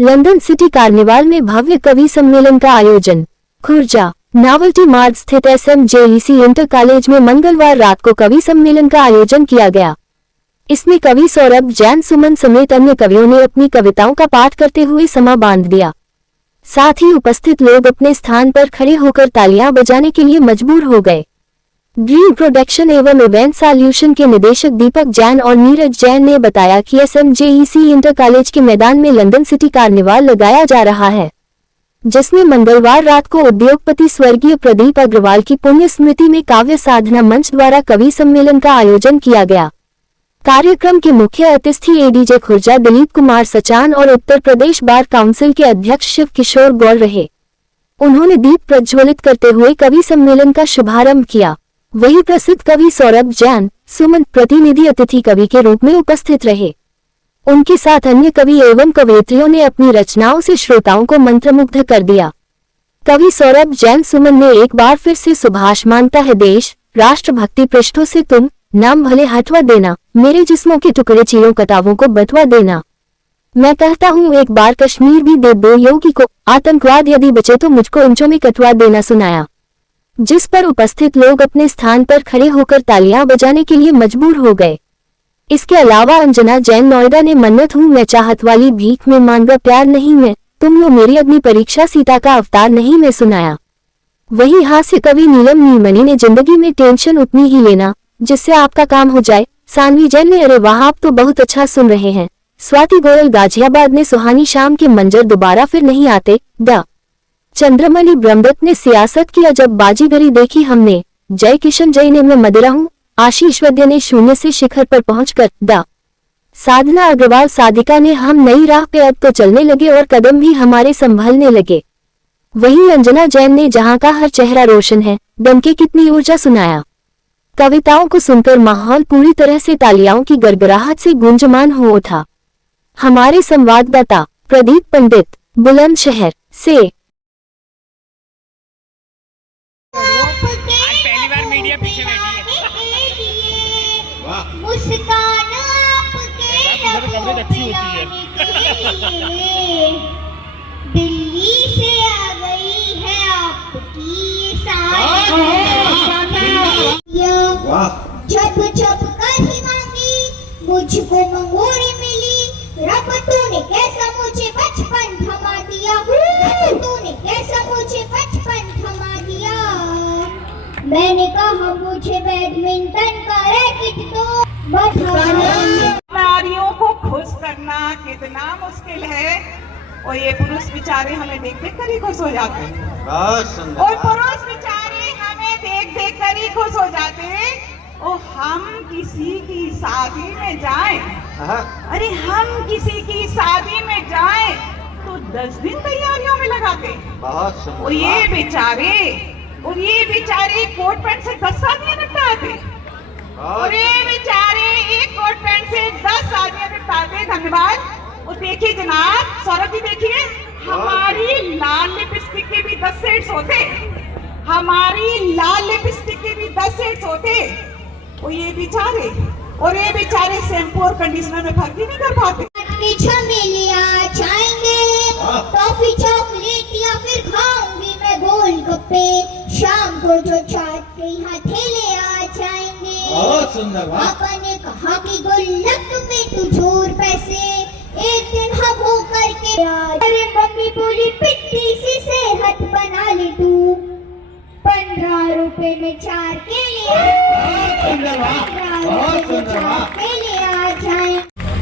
London city carnival में भव्य कवि सम्मेलन का आयोजन। खुर्जा नावल्टी मार्ग स्थित SMJEC इंटर कॉलेज में मंगलवार रात को कवि सम्मेलन का आयोजन किया गया। इसमें कवि सौरभ जैन सुमन समेत अन्य कवियों ने अपनी कविताओं का पाठ करते हुए समा बांध दिया। साथ ही उपस्थित लोग अपने स्थान पर खड़े होकर तालियां बजाने के लिए मजबूर हो गए। ड्रीम प्रोडक्शन एवं इवेंट सॉल्यूशन के निदेशक दीपक जैन और नीरज जैन ने बताया कि SMJEC इंटर कॉलेज के मैदान में लंदन सिटी कार्निवाल लगाया जा रहा है, जिसमें मंगलवार रात को उद्योगपति स्वर्गीय प्रदीप अग्रवाल की पुण्य स्मृति में काव्य साधना मंच द्वारा कवि सम्मेलन का आयोजन किया गया। कार्यक्रम के मुख्य अतिथि ADJ खुर्जा दिलीप कुमार सचान और उत्तर प्रदेश बार काउंसिल के अध्यक्ष शिव किशोर गौर रहे। उन्होंने दीप प्रज्वलित करते हुए कवि सम्मेलन का शुभारंभ किया। वहीं प्रसिद्ध कवि सौरभ जैन सुमन प्रतिनिधि अतिथि कवि के रूप में उपस्थित रहे। उनके साथ अन्य कवि एवं कवयित्रियों ने अपनी रचनाओं से श्रोताओं को मंत्रमुग्ध कर दिया। कवि सौरभ जैन सुमन ने एक बार फिर से सुभाष मांगता है देश राष्ट्रभक्ति पृष्ठों से तुम नाम भले हटवा देना, मेरे जिस्मों के टुकड़े चीरों कटावों को बंटवा देना। मैं कहता हूँ एक बार कश्मीर भी दे दो योगी को, आतंकवाद यदि बचे तो मुझको इंचों में कटवा देना सुनाया। जिस पर उपस्थित लोग अपने स्थान पर खड़े होकर तालियां बजाने के लिए मजबूर हो गए। इसके अलावा अंजना जैन नोएडा ने मन्नत हूँ मैं चाहत वाली भीख में मांगा प्यार नहीं मैं, तुम लो मेरी अग्नि परीक्षा सीता का अवतार नहीं मैं सुनाया। वहीं हास्य कवि नीलम नीलमणि ने जिंदगी में टेंशन उतनी ही लेना जिससे आपका काम हो जाए। सानवी जैन ने अरे वाह आप तो बहुत अच्छा सुन रहे हैं। स्वाति गोयल गाजियाबाद ने सुहानी शाम के मंजर दोबारा फिर नहीं आते। द चंद्रमणि ब्रह्मदत्त ने सियासत की अजब बाजीगरी देखी हमने। जय किशन जय ने मैं मदिरा हूँ। आशीष वैद्य ने शून्य से शिखर पर पहुंचकर। द साधना अग्रवाल साधिका ने हम नई राह पे अब तो चलने लगे और कदम भी हमारे संभलने लगे। वहीं अंजना जैन ने जहां का हर चेहरा रोशन है दम के कितनी ऊर्जा सुनाया। कविताओं को सुनकर माहौल पूरी तरह से तालियां की गड़गड़ाहट से गुंजमान हो उठा। हमारे संवाददाता प्रदीप पंडित बुलंदशहर से। पहली बार मीडिया पीछे बैठी है। वाह। मुस्कान आपके लबों पे आने के लिए दिल्ली से आ गई है आपकी सारी। छप छप कर ही मांगी मुझको मंगोरी मिली। रब तूने कैसा मुझे बचपन थमा दिया। रब तूने कैसा मुझे बचपन थमा दिया। मैंने कहा मुझे बैडमिंटन का रैकेट दो। नारियों को खुश करना कितना मुश्किल है और ये पुरुष बेचारे हमें देख देख कर ही खुश हो जाते हैं। और पुरुष बेचारे हमें देख देख कर ही खुश हो जाते हैं। और हम किसी की शादी में जाएं, अरे हम किसी की शादी में जाएं तो 10 दिन तैयारियों में लगाते। और ये बेचारे कोट पैंट से 10 शादियां निपटाते। और ये बेचारे एक कोट पैंट से 10 शादियां निपटाते। धन्यवाद। और देखिए जनाब सौरभ जी देखिए हमारी लाल लिपस्टिक के भी 10 सेट्स होते। हमारी लाल लिपस्टिक के भी 10 सेट्स होते। और ये बेचारे शैम्पू और कंडीशनर में फर्क ही नहीं कर पाते। झमेलियां छाएंगे टॉफी चॉकलेट या फिर खाऊंगी मैं गोलगप्पे। शाम को जो चाट के यहाँ ठेले आ जाएंगे। बहुत सुंदर। पापा ने कहा कि गुल्लक में तू जोर पैसे एक दिन हम हो करके। अरे मम्मी बोली पिट्टी सी सेहत बना ले तू। 15 रुपए में 4 केले आ जाए।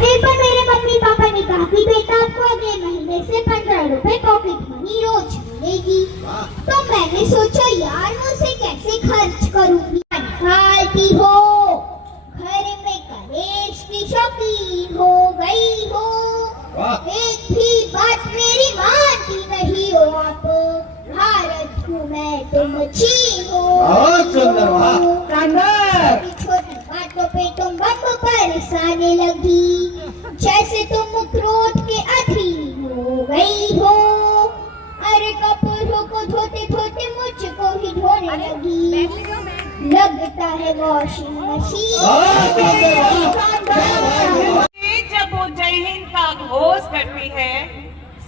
पेपर मेरे मम्मी पापा ने कहा कि बेटा आपको अगले महीने से 15 रुपए पॉकेट मनी रोज मिलेगी। तो मैंने सोचा यार मैं उसे कैसे खर्च करूंगी। खाती हो घर में कलेश की शौकीन हो गई हो। एक भी बात मेरी मानती नहीं हो आप। भारत हूँ मैं तुम चीन हो। छोटी बातों पे तुम बम बरसाने लगी। जैसे तुम क्रोध के अधीन हो गई हो। अरे कपड़ों को धोते धोते मुझको ही धोने लगी। लगता है वॉशिंग मशीन। जब वो जय हिंद का घोष करती है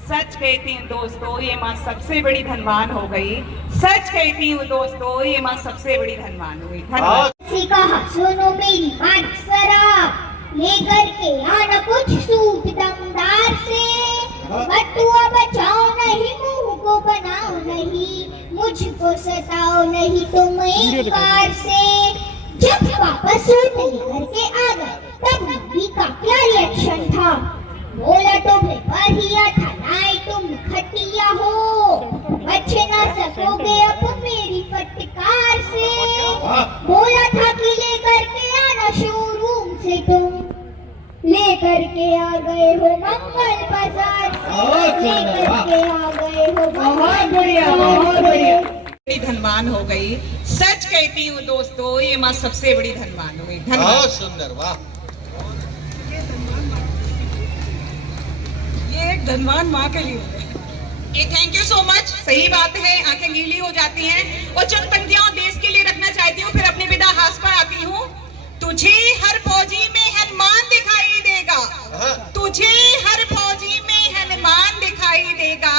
सच कहती हूँ दोस्तों, ये माँ सबसे बड़ी धनवान हो गई। सच कहती हूँ दोस्तों, ये माँ सबसे बड़ी धनवान हो गई। धन्यवाद। से कहा सुनो मेरी बात जरा, लेकर के आना कुछ सूप दमदार से। बटुआ बचाओ नहीं, मुंह को बनाओ नहीं, मुझको सताओ नहीं तुम इनकार से। जब पापा सूट लेकर के आ गए तब मम्मी का क्या रिएक्शन था? बोला तो बढ़िया था, नाई तुम खटिया हो, बच ना सकोगे अब मेरी फटकार से। बोला था कि लेकर के आना शोरूम से, तुम लेकर के आ गए हो मंगल बाजार से, लेकर के आ गए हो। बहुत बढ़िया, बहुत बढ़िया। बड़ी धनवान हो गई। सच कहती हूँ दोस्तों, ये माँ सबसे बड़ी धनवान हो गई। धन्यवाद। बहुत सुंदर, वाह। ये एक धनवान माँ के लिए है। ये थैंक यू सो मच। सही बात है, आंखें गीली हो जाती हैं। और चंद पंक्तियां देश के लिए रखना चाहती हूँ, फिर अपने विदा हास पर आती हूँ। तुझे हर फौजी में हनुमान दिखाई देगा, तुझे हर फौजी में हनुमान दिखाई देगा,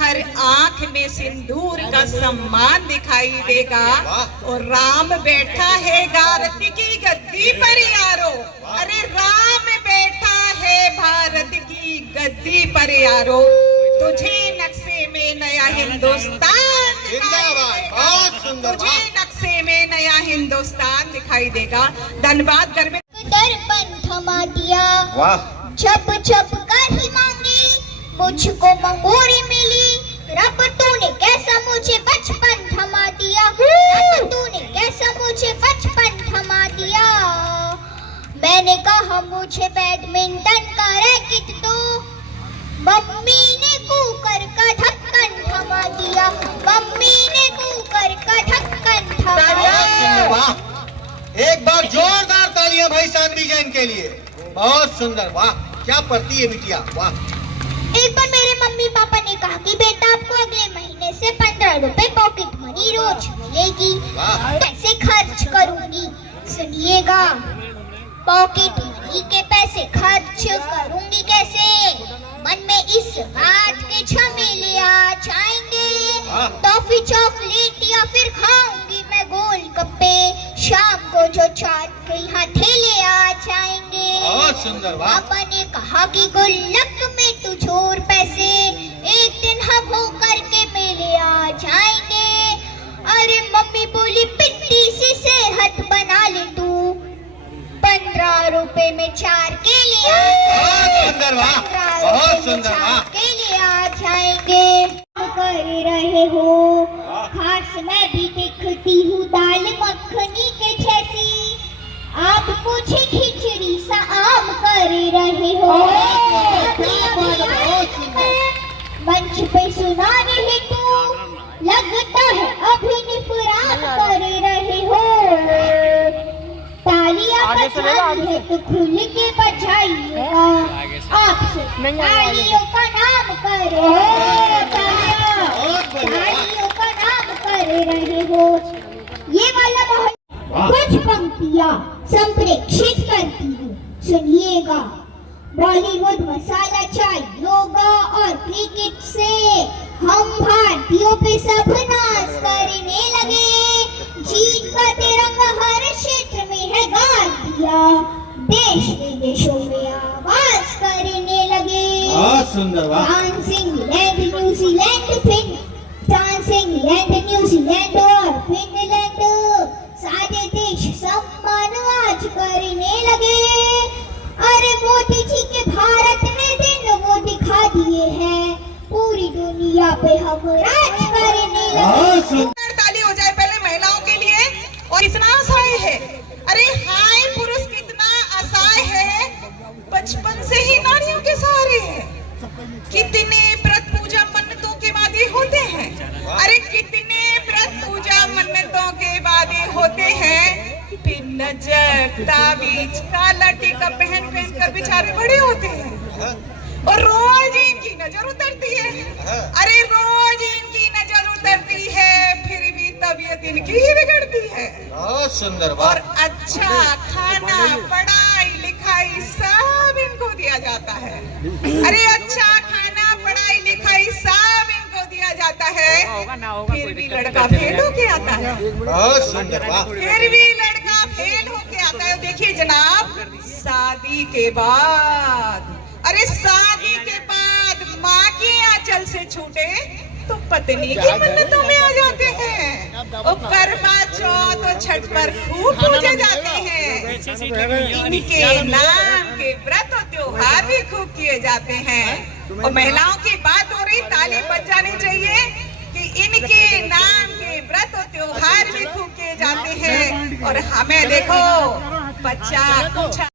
हर आंख में सिंदूर का सम्मान दिखाई देगा। और राम बैठा है भारत की गद्दी पर यारो, अरे राम बैठा है भारत की गद्दी पर यारो। तुझे नक्शे में नया हिंदुस्तान दिखाई देगा, तुझे नक्शे में नया हिंदुस्तान दिखाई देगा। धन्यवाद। घर में दर्पण थमा दिया, वाह। छप छप कर ही मांगी, मुझको मंगोरी मिली। रब तूने कैसा मुझे बचपन थमा दिया, रब तूने कैसा मुझे बचपन थमा दिया। मैंने कहा मुझे बैडमिंटन का रैकेट दो, मम्मी ने कुकर का ढक्कन थमा दिया, मम्मी ने कुकर का ढक्कन थमा दिया। वाह। एक बार जोरदार तालियां भाई सानवी जैन के लिए। बहुत सुंदर, वाह। क्या पढ़ती है बिटिया, वाह। एक बार मेरे मम्मी पापा ने कहा कि बेटा आपको अगले महीने से 15 रुपए पॉकेट मनी रोज मिलेगी, कैसे खर्च करूंगी? सुनिएगा, पॉकेट मनी के पैसे खर्च करूंगी कैसे? मन में इस बात के झमेले आ जाएंगे, टॉफी चॉकलेट या फिर खाऊंगी मैं गोलगप्पे, शाम को जो चाट के यहाँ ठेले आ जाएंगे। बहुत सुंदर, वाह। पापा ने कहा कि गुल्लक में तू छोड़ पैसे, एक दिन हम हो करके मेले आ जाएंगे। अरे मम्मी बोली पिट्टी सी सेहत बना ले तू, 15 रुपए में 4 केले आ जाएंगे, बहुत सुंदर, वाह। केले आ जाएंगे। कर रहे हो खास, मैं भी दिखती हूँ दाल मखनी के जैसी, आप मुझे खिचड़ी सा आम कर रहे हो। मंच पे सुना रहे तो लगता है अभी निफरान कर रहे हो। तालियां बजानी है तो खुल के बजाइएगा, आपसे तालियों का नाम कर रहे हो, तालियों का नाम कर रहे हो। ये वाला बहुत कुछ पंक्तियां संप्रेक्षित करती हूँ, सुनिएगा। बॉलीवुड मसाला चाय, योगा और क्रिकेट से हम भारतीयों पे सब नाज करने लगे। जीत का तिरंगा हर क्षेत्र में है गाड़ दिया, देश विदेशों में आवाज करने लगे। सुंदर, वाह। France, England, New Zealand, France, England, New Zealand और फिनलैंड, सारे देश सम्मान आज करने लगे। अरे मोदी जी के भारत ने दिन वो दिखा दिए हैं, पूरी दुनिया पे हम राज करने लगे। ताली हो जाए पहले महिलाओं के लिए। और इतना असहाय है, अरे हाय पुरुष कितना असहाय है, बचपन से ही नारियों के सहारे है। कितने व्रत पूजा मन्नतों के वादे होते हैं, अरे कितने व्रत पूजा मन्नतों के वादे होते हैं, फिर नजर ताबीज काला टीका पहन कर बेचारे बड़े होते हैं। और रोज इनकी नजर उतरती है, अरे रोज इनकी नजर उतरती है, फिर भी तबीयत इनकी ही बिगड़ती है। बहुत सुंदर, और अच्छा खाना, पढ़ाई लिखाई सब इनको दिया जाता है। अरे अच्छा खाना, पढ़ाई लिखाई सब इनको दिया जाता है, फिर भी लड़का फेल होके आता है। बहुत सुंदर, वाह। फिर भी लड़का फेल होके आता है। देखिए जनाब, शादी के बाद, अरे शादी के बाद माँ के आंचल से छूटे तो पत्नी की मन्नतों में आ जाते हैं। और करवा चौथ और छठ पर खूब पूजे जाते हैं। इनके नाम के व्रत और त्योहार भी खूब किए जाते हैं। और महिलाओं की बात हो रही, ताली बज जानी चाहिए कि इनके नाम के व्रत और त्योहार भी खूब किए जाते हैं। और हमें देखो, बच्चा कुछ